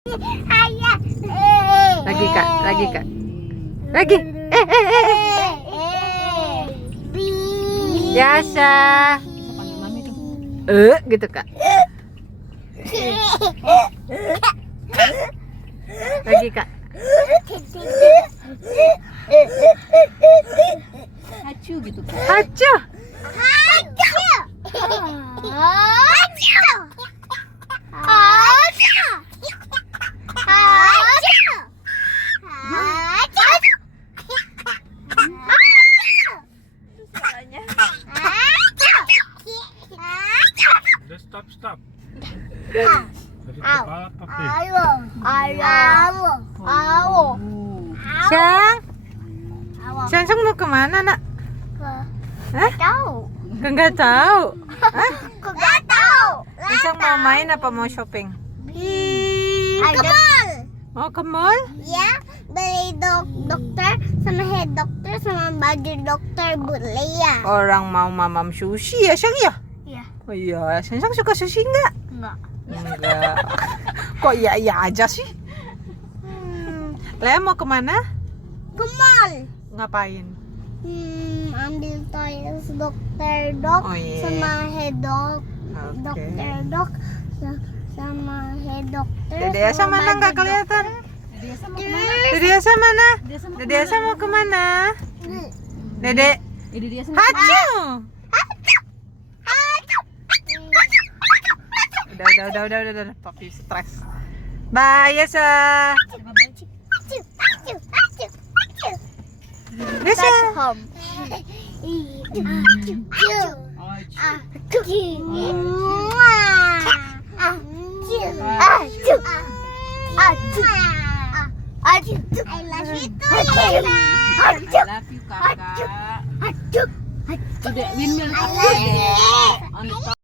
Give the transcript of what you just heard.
Lagi kak, lagi. Biasa. Gitu kak. Lagi kak. Hacu gitu kak. Hacu. Stop. Sakit kepala papi. Syang mau kemana nak? Hah? Nggak tahu. Hah? Syang mau main apa mau shopping? Ke mall. Mau ke mall? Ya, beli dokter sama head dokter sama baju dokter boleh ya? Orang mau mamam sushi ya Syang ya? Iya. Oh iya, Syang suka sushi nggak? Enggak. Enggak. Kok iya aja sih? Lea mau kemana? Ke mall. Ngapain? Ambil toys dokter dok Oh, iya. sama head Oke. dokter dok sama head dokter. Dede Asa mana nggak kelihatan? Dede Asa mana? Dede Asa mau kemana? Dede Ini dia Hacu. Udah. Papi stres. Bye Asa. Desa. Home. I love you too, Lena. love you kakak. Udah windmill I love you. on the top.